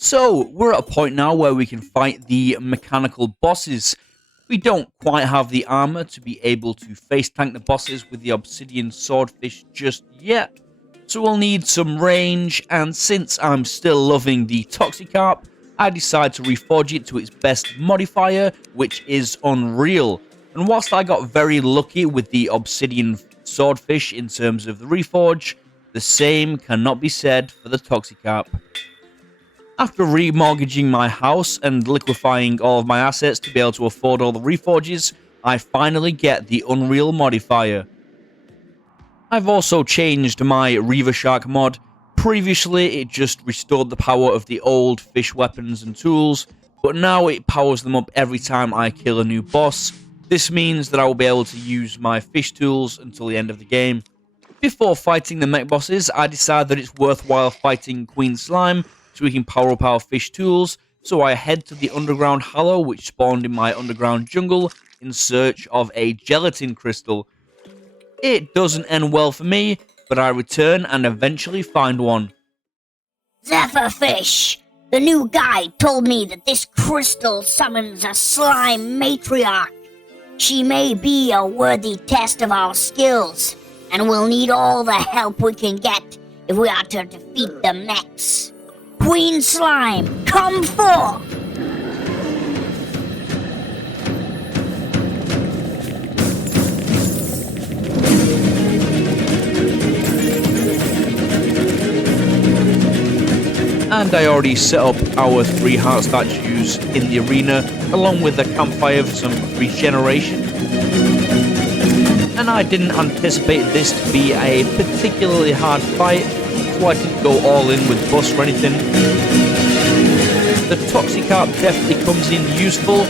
So, we're at a point now where we can fight the mechanical bosses. We don't quite have the armor to be able to face tank the bosses with the obsidian swordfish just yet. So we'll need some range, and since I'm still loving the Toxicarp, I decide to reforge it to its best modifier, which is Unreal. And whilst I got very lucky with the obsidian swordfish in terms of the reforge, the same cannot be said for the Toxicarp. After remortgaging my house and liquefying all of my assets to be able to afford all the reforges, I finally get the Unreal modifier. I've also changed my Reaver Shark mod. Previously, it just restored the power of the old fish weapons and tools, but now it powers them up every time I kill a new boss. This means that I will be able to use my fish tools until the end of the game. Before fighting the mech bosses, I decide that it's worthwhile fighting Queen Slime so we can power up our fish tools, so I head to the underground hollow which spawned in my underground jungle in search of a gelatin crystal. It doesn't end well for me, but I return and eventually find one. Zepher Fish! The new guide told me that this crystal summons a slime matriarch. She may be a worthy test of our skills, and we'll need all the help we can get if we are to defeat the mechs. Queen Slime, come forth! And I already set up our 3 heart statues in the arena, along with a campfire for some regeneration. And I didn't anticipate this to be a particularly hard fight, so I didn't go all in with busts or anything. The Toxicarp definitely comes in useful.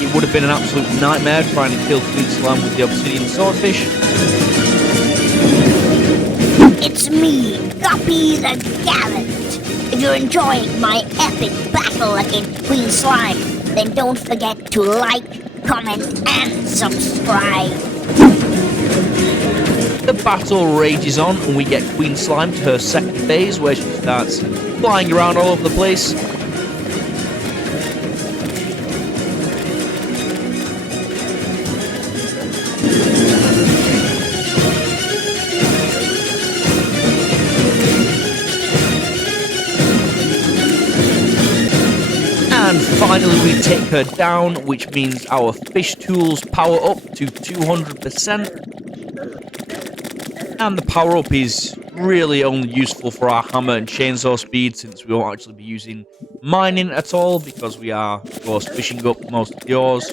It would have been an absolute nightmare trying to kill Queen Slime with the obsidian swordfish. It's me, Guppy the Gallant. If you're enjoying my epic battle against Queen Slime, then don't forget to like, comment, and subscribe. The battle rages on, and we get Queen Slime to her second phase, where she starts flying around all over the place. And finally we take her down, which means our fish tools power up to 200%. And the power up is really only useful for our hammer and chainsaw speed, since we won't actually be using mining at all, because we are, of course, fishing up most of the ores.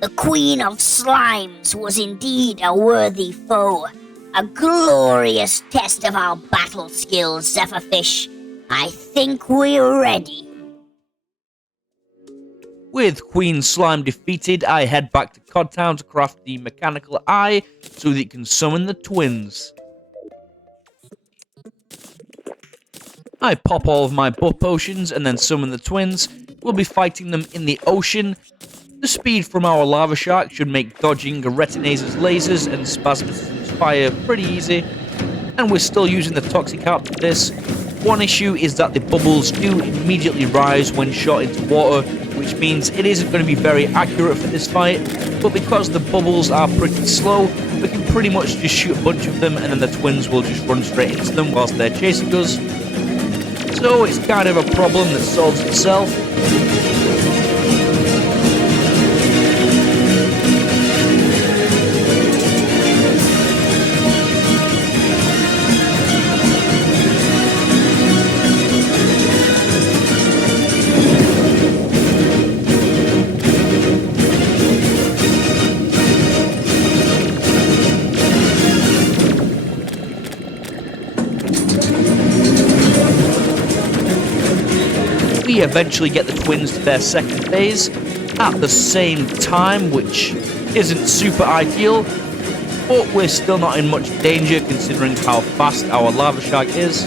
The Queen of Slimes was indeed a worthy foe. A glorious test of our battle skills, Zephyr Fish. I think we're ready. With Queen Slime defeated, I head back to Codtown to craft the mechanical eye so that it can summon the twins. I pop all of my buff potions and then summon the twins. We'll be fighting them in the ocean. The speed from our lava shark should make dodging Retinase's lasers and Spasmod's fire pretty easy. And we're still using the Toxicarp for this. One issue is that the bubbles do immediately rise when shot into water, which means it isn't going to be very accurate for this fight, but because the bubbles are pretty slow, we can pretty much just shoot a bunch of them and then the twins will just run straight into them whilst they're chasing us. So it's kind of a problem that solves itself. We eventually get the twins to their second phase at the same time, which isn't super ideal, but we're still not in much danger considering how fast our lava shark is.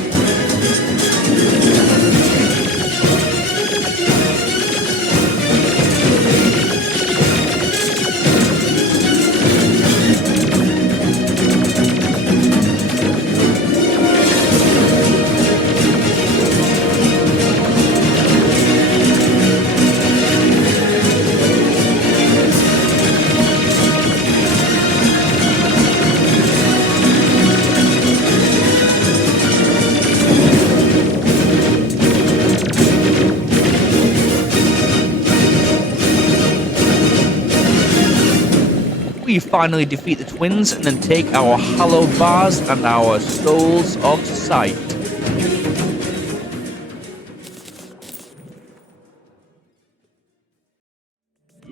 we finally defeat the twins and then take our hallowed bars and our souls of sight.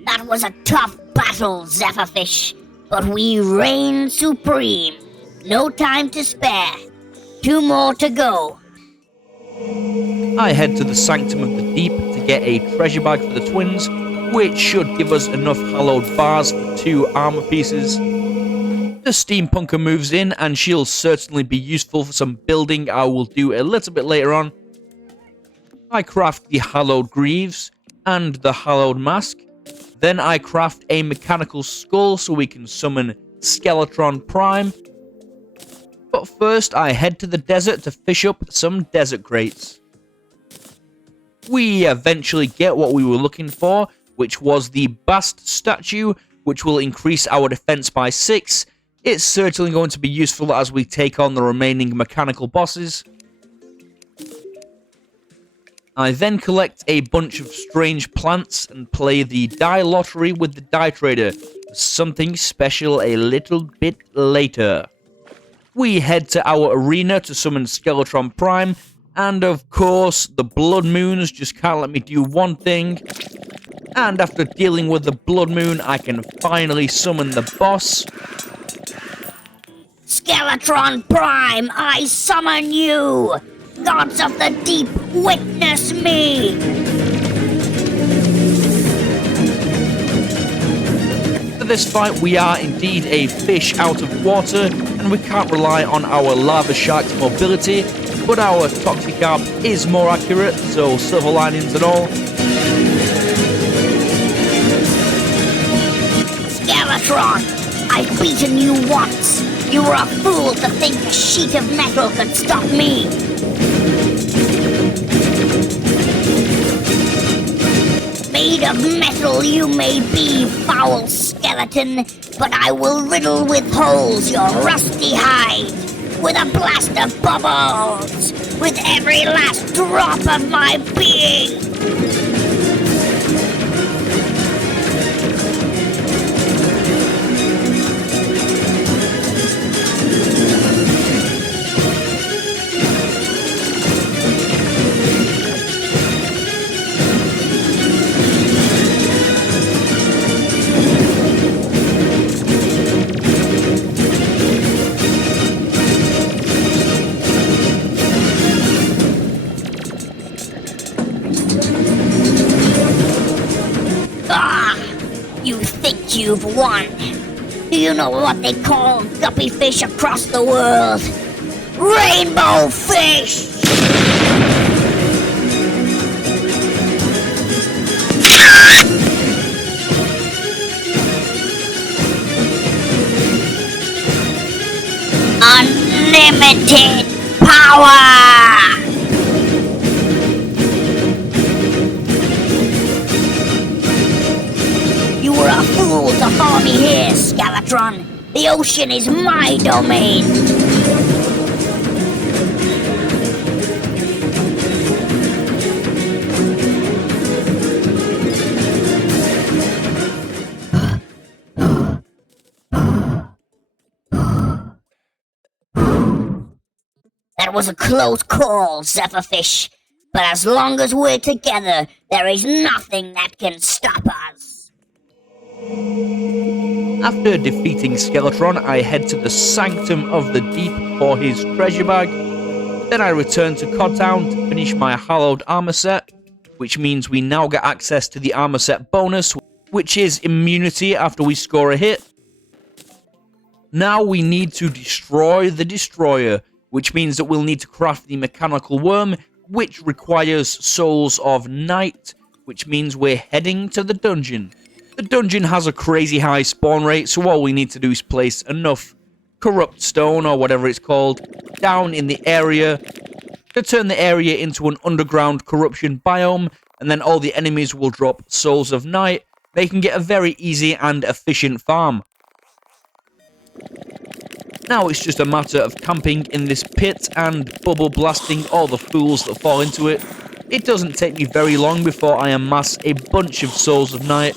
That was a tough battle, Zepher Fish, but we reign supreme. No time to spare. 2 more to go. I head to the Sanctum of the Deep to get a treasure bag for the twins, which should give us enough hallowed bars for 2 armor pieces. The steampunker moves in, and she'll certainly be useful for some building I will do a little bit later on. I craft the hallowed greaves and the hallowed mask. Then I craft a mechanical skull so we can summon Skeletron Prime. But first I head to the desert to fish up some desert crates. We eventually get what we were looking for, which was the Bast statue, which will increase our defense by 6. It's certainly going to be useful as we take on the remaining mechanical bosses. I then collect a bunch of strange plants and play the die lottery with the die trader for something special a little bit later. We head to our arena to summon Skeletron Prime, and of course the Blood Moons just can't let me do one thing. And after dealing with the Blood Moon, I can finally summon the boss. Skeletron Prime, I summon you! Gods of the deep, witness me! For this fight, we are indeed a fish out of water, and we can't rely on our lava shark's mobility, but our Toxicarp is more accurate, so silver linings and all. Skeletron, I've beaten you once. You were a fool to think a sheet of metal could stop me. Made of metal you may be, foul skeleton, but I will riddle with holes your rusty hide, with a blast of bubbles, with every last drop of my being. You've won. Do you know what they call guppy fish across the world? Rainbow fish! Unlimited power! You were a fool to follow me here, Skeletron. The ocean is my domain. That was a close call, Zepher Fish. But as long as we're together, there is nothing that can stop us. After defeating Skeletron, I head to the Sanctum of the Deep for his treasure bag. Then I return to Codtown to finish my hallowed armor set, which means we now get access to the armor set bonus, which is immunity after we score a hit. Now we need to destroy the destroyer, which means that we'll need to craft the mechanical worm, which requires souls of night, which means we're heading to the dungeon. The dungeon has a crazy high spawn rate, so all we need to do is place enough corrupt stone, or whatever it's called, down in the area to turn the area into an underground corruption biome, and then all the enemies will drop souls of night, making it a very easy and efficient farm. Now it's just a matter of camping in this pit and bubble blasting all the fools that fall into it. It doesn't take me very long before I amass a bunch of souls of night.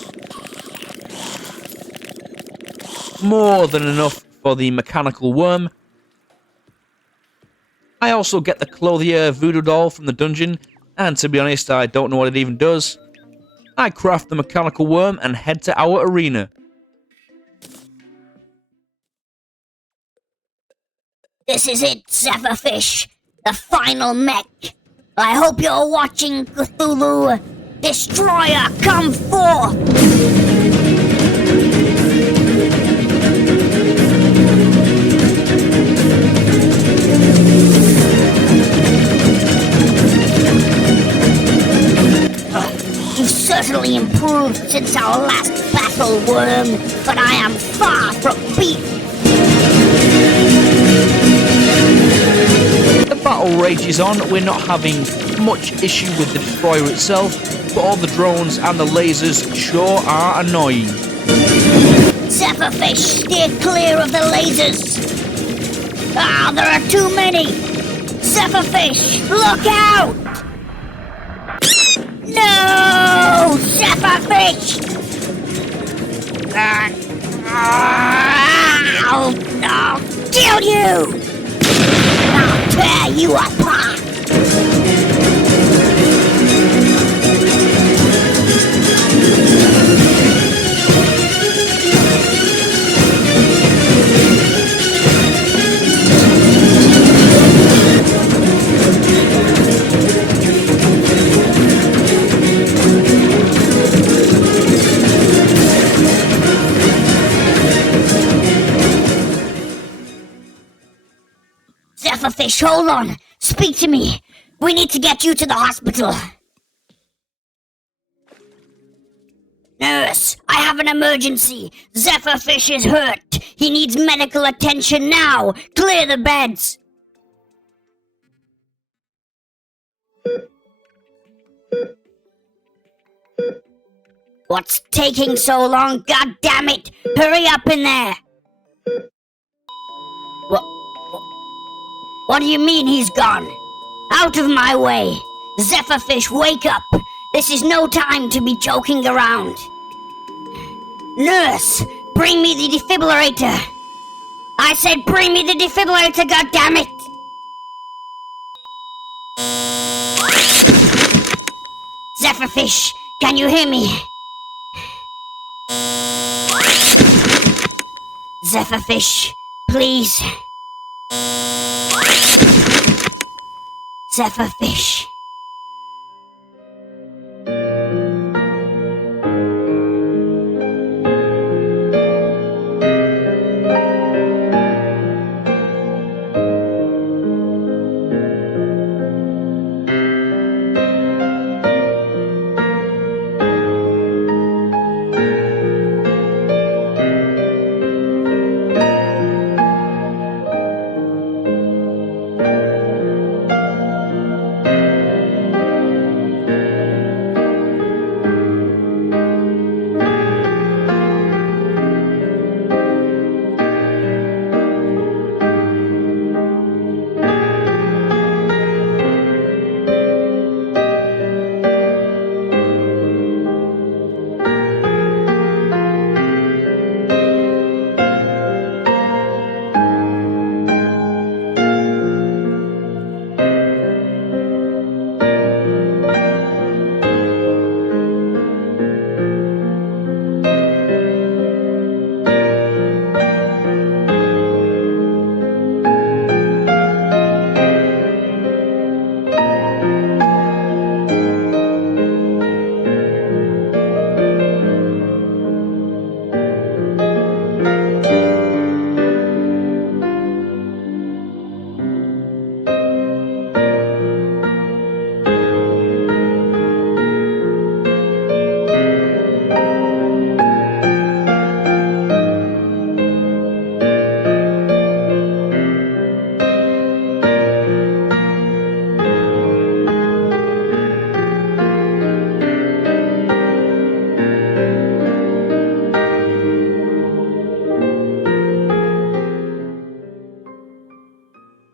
more than enough for the mechanical worm. I also get the clothier voodoo doll from the dungeon, and to be honest, I don't know what it even does. I craft the mechanical worm and head to our arena. This is it, Zephyr Fish, the final mech. I hope you're watching, Cthulhu. Destroyer, come forth! You've certainly improved since our last battle, Worm, but I am far from beaten. The battle rages on. We're not having much issue with the destroyer itself, but all the drones and the lasers sure are annoying. Zephyr Fish, steer clear of the lasers. Ah, there are too many. Zephyr Fish, look out! No! Zephyr Fish! I'll kill you! I'll tear you apart! Zephyr Fish, hold on. Speak to me. We need to get you to the hospital. Nurse, I have an emergency. Zephyr Fish is hurt. He needs medical attention now. Clear the beds. What's taking so long? God damn it! Hurry up in there! What do you mean he's gone? Out of my way! Zephyr Fish, wake up! This is no time to be joking around. Nurse, bring me the defibrillator! I said bring me the defibrillator, goddammit! Zephyr Fish, can you hear me? Zephyr Fish, please. Zephyr Fish.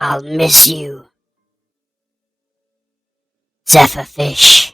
I'll miss you. Zephyr Fish.